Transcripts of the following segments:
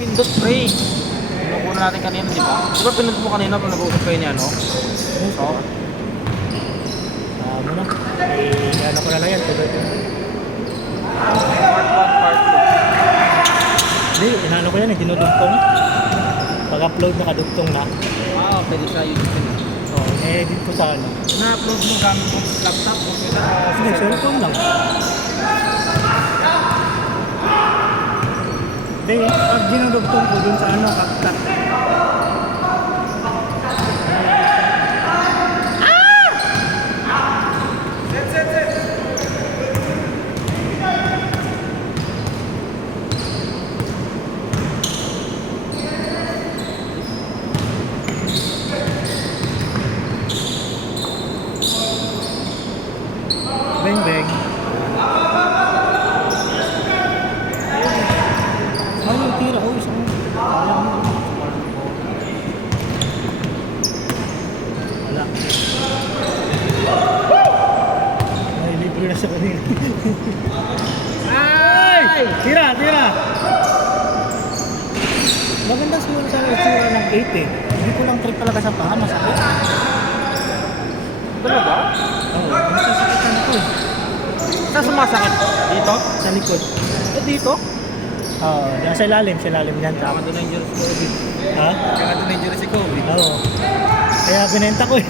Pindot pre. Pinukuha natin kanina, di ba? Di ba pinundot mo kanina kung nag-uusap kayo niya, no? So, Ano na? Ano ko na lang yan. part 1, part Hindi, inano ko yan eh. Dinudugtong. Pag-upload nakadugtong na. 2. Ah, pwede sa YouTube din. Oo, i-edit ko sa ano. Na-upload mo gamit mo laptop, computer, Hindi, cellphone lang. Hindi, pag dinudugtong ko dun sa ano, CapCut. Beng beng. Ay, yung tira ko, isang alam mo. Wala. Ay, libre na sa kanila. Ay! Tira, tira! Maganda siguro sana itsura ng 8 eh. Hindi ko lang trip talaga sa paa, masakit. Talaga? Oo, masasakitan ako eh. Saan sumasakit? Dito? Sa likod. Eh, dito? Oo, sa ilalim yan. Kaya doon na injury si Kobe. Ha? Kaya doon na injury si Kobe. Oo. Kaya binenta ko eh.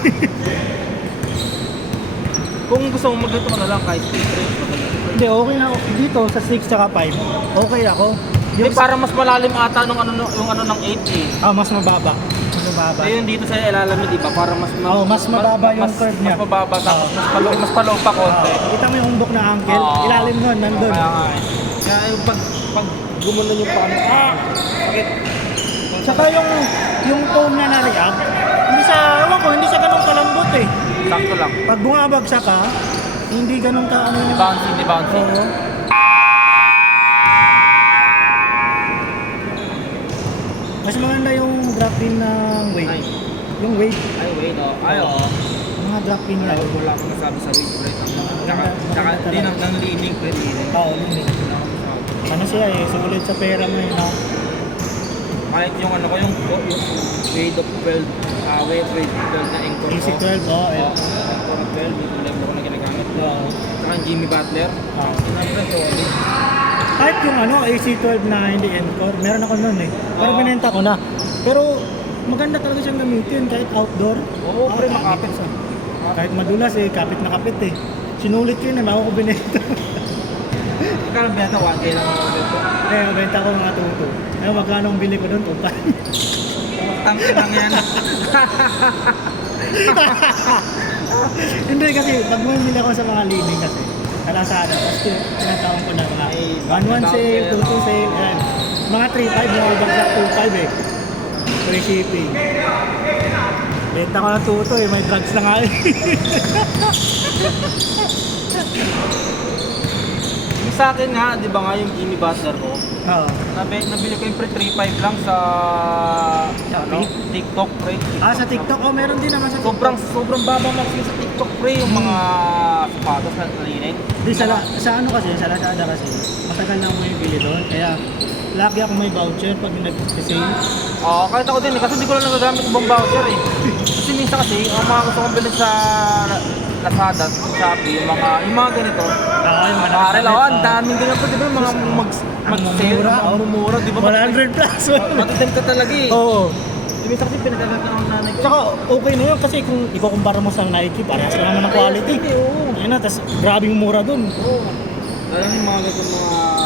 Kung gusto mo magluto ka na lang kahit straight. Hindi, okay na ako. Dito sa 6 tsaka 5, okay ako. Hindi, para mas malalim ata nung ano, yung ano ng 8 eh. Mas mababa. Mas mababa. Ayun dito sa ilalim niya, di ba? Para mas Mas mababa yung curve niya. Mas mababa, tapos Oo. mas paloob pa konti. Kita mo yung umbok na ankle, Oo. ilalim nun, nandun. Kaya nga eh. Kaya yung pag gumulo yung paano, sakit. Tsaka yung tone na na-react, hindi siya ganun kalambot eh. Sakto lang. Pag bumabagsak ka, hindi ganun ka ano yung... Di bouncy. Oo. Mas maganda yung drop in ng weight. Ay, Yung weight, ay wait, oh. Ay, oh. mga drop in niya. Ay, wala akong nasabi sa weight plate. Maganda Tsaka, di nang leaning, pre-leaning. Oo, yun eh. Ano siya eh, sulit sa pera mo eh, no? Kahit yung ano ko, yung grade of 12, grade 12 na Anchor ko. Easy 12, oo. Anchor of 12, yung level ko na ginagamit. Oo. Tsaka yung Jimmy Butler. Oo. Sinabi ko, Kahit yung ano, AC12 na hindi Encore, meron ako nun eh. Pero Oo. binenta ko na. Pero maganda talaga siyang gamitin kahit outdoor. oo, pre, makapit sa. Kahit madulas eh, kapit na kapit eh. Sinulit ko yun eh, bago ko binenta. Ikaw ang benta, 1K lang ako dito. Eh, benta ko mga tuto. Eh, magkano ang bili ko doon? Tumpay. Tangin lang yan. Hindi kasi, pag bumili ako sa mga lining kasi, sa Lazada, tapos tinatawag ko na mga Ay, 1-1 sale, 2-2 sale, yan. Mga 3-5, mga bagsak 2-5 eh. Free shipping. Benta ko ng tuto eh, may drugs na nga eh. Yung sa akin nga, di ba nga yung Jimmy Butler ko, Oo. nabili ko yung pre 3.5 lang sa ano, TikTok pre. Sa TikTok, meron din naman sa TikTok. Sobrang baba max yun sa TikTok pre, yung mga sapatos na linig. Di sa ano kasi, sa Lazada kasi, matagal na ako may bili doon. Kaya, lagi ako may voucher pag nag-sale. Oo, kahit ako din eh, kasi di ko lang nagagamit yung voucher eh. Kasi minsan kasi, ang mga gusto kong bilhin sa Lazada, Shopee, yung mga ganito. Yung mga Pare lang, ang daming ganyan po, di ba? Yung mga mag-sale, mumura, ang mumura, di ba? 100 plus. Matitim ka talaga eh. Oo. Minsan kasi pinagagat ng nanay ko. Tsaka, okay na yun kasi kung ikukumpara mo sa Nike, parehas lang naman ng quality. Oo. Ayun na, tas grabing mura dun. Oo. Lalo yung mga ganito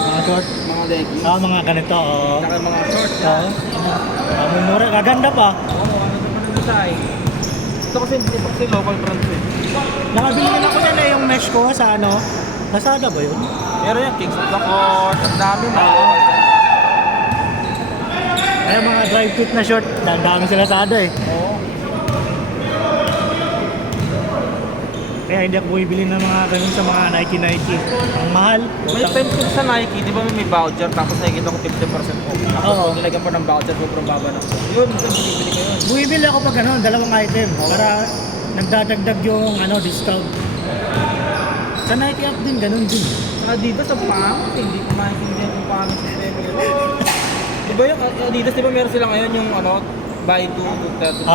Mga short. mga leggings. Mga ganito, oo. Saka yung mga shorts. Oo. Mumura, gaganda pa. Oo, ano naman ang design. Ito kasi local brand eh. Nakabili na ako yan yung mesh ko sa ano. Lazada ba yun? Pero yan, Kings of the Court, ang dami na. Ay, mga dry fit na short, dami sila sa Lazada eh. Oo. Kaya hindi ako bumibili ng mga ganun sa mga Nike. Ang mahal. May times ko sa Nike, di ba may voucher, tapos nakikita ko 50% off. Tapos Oo. nilagyan pa ng voucher, sobrang baba na. Yun, minsan binibili ko yun. Bumibili ako pag ano, dalawang item para nagdadagdag yung ano, discount. Sa Nike app din, ganun din. Saka dito sa pang, hindi ko maintindihan kung paano sistema yun. Diba yung Adidas, diba meron sila ngayon yung ano, buy 2 to 30%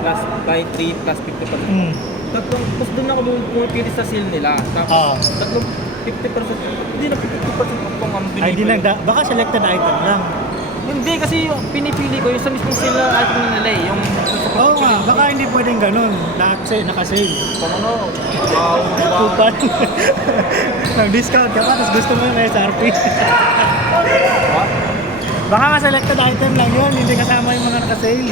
plus buy 3 plus 50%. Mm. Tatlong, tapos doon ako pumipili sa sale nila. Tapos tatlong 50%, hindi na 50% off kung ang Ay, di binibili. baka selected item lang. Hindi, kasi yung pinipili ko yung sa mismong sale na item nila eh. Yung Oo nga, baka hindi pwedeng ganun. Lahat naka-sale. Kung ano, wow, wow. Coupon. Nag-discount ka pa, tapos gusto mo yung SRP. What? Baka nga selected item lang yun, hindi kasama yung mga naka-sale.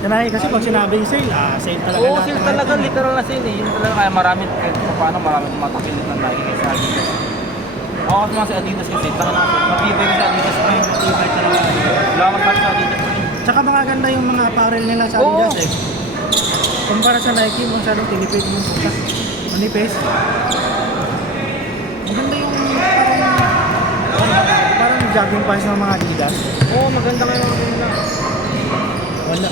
Sanayi kasi pag sinabing sale, sale talaga Oo, lahat sale ng talaga, item. literal na sale eh. Yun talaga, kaya marami, kahit paano marami matakilit ng lagi kay sa Adidas. Ako kasi mga sa Adidas kasi, taka na kasi, matibay ko sa Adidas ko yun. Matibay talaga. Salamat sa Adidas ko yun. Tsaka mga ganda yung mga apparel nila sa Oo. Adidas eh. Kumpara sa Nike, masyadong tinipid mo. Manipis. Maganda yung parang jogging pants ng mga Adidas. Oo, maganda nga yung mga nila. Wala.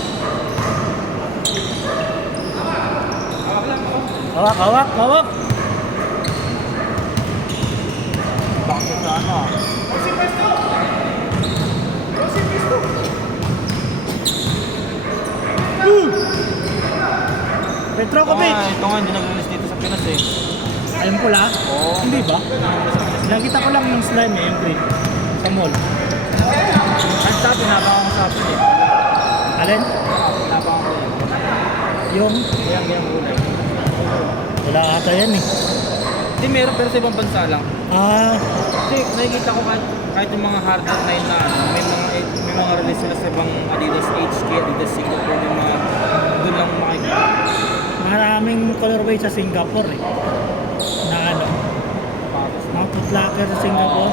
Hawak, hawak, hawak. Bakit sa ano ah. Petrokovic. Ito nga, hindi nag-release dito sa Pinas eh. Alam ko lang. Oo. Hindi ba? Hindi nag-release sa Pinas. Nakita ko lang yung slime eh, yung green. Sa mall. At sa pinapakang ko sa atin eh. Alin? Pinapakang ko yun. Yung Kaya ganyan kulay. wala ata yan eh. Hindi meron pero sa ibang bansa lang. Kasi nakikita ko kahit yung mga hard hat na yun na ano, may mga release sila sa ibang Adidas HK, Adidas Singapore, yung mga doon lang makikita. Maraming colorway sa Singapore eh. Na ano, Patos na. mga footlocker sa Singapore.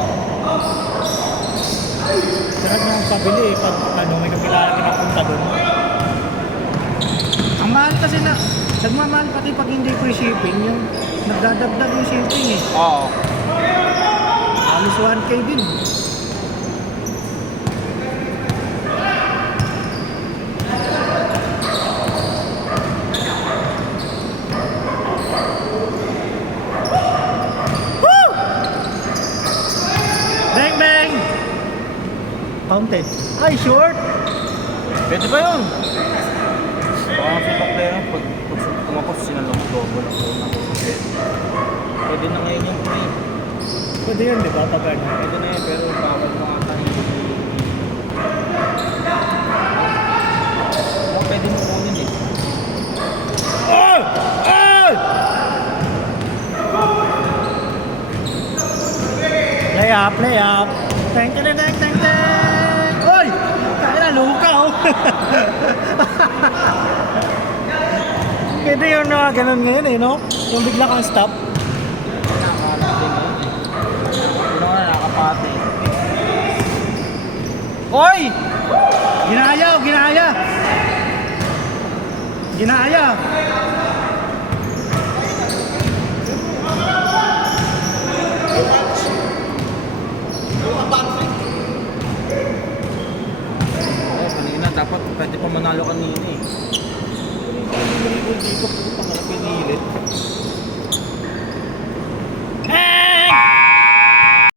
Sarap na pabili eh pag ano, may kakilala ka napunta doon. Ang mahal kasi na, nagmamahal pati pag hindi free shipping, yung nagdadagdag yung shipping eh. Oo. Halos 1K din. Woo! Bang bang! Counted. Ay, short! Pwede ba yun? Parang sa iba player pag kumapos sinalong double. Pwede na ngayon yung free. Pwede yun, di ba? Pag ano. Pwede na yun pero bawal mga tayo. Pwede mo kunin eh. Oh! Oh! Play up, play up. Tang tang tang tang tang. Oy! Kaya na luka oh. Pwede yun na ganun ngayon eh, no? Yung bigla kang stop. Nakakalap din yun eh. Puno ka na nakapate. Hoy! Ginaya, oh, ginaya. Ginaya. Oo, kanina dapat pwede pa manalo kanina eh. Dito, putang na pinilit.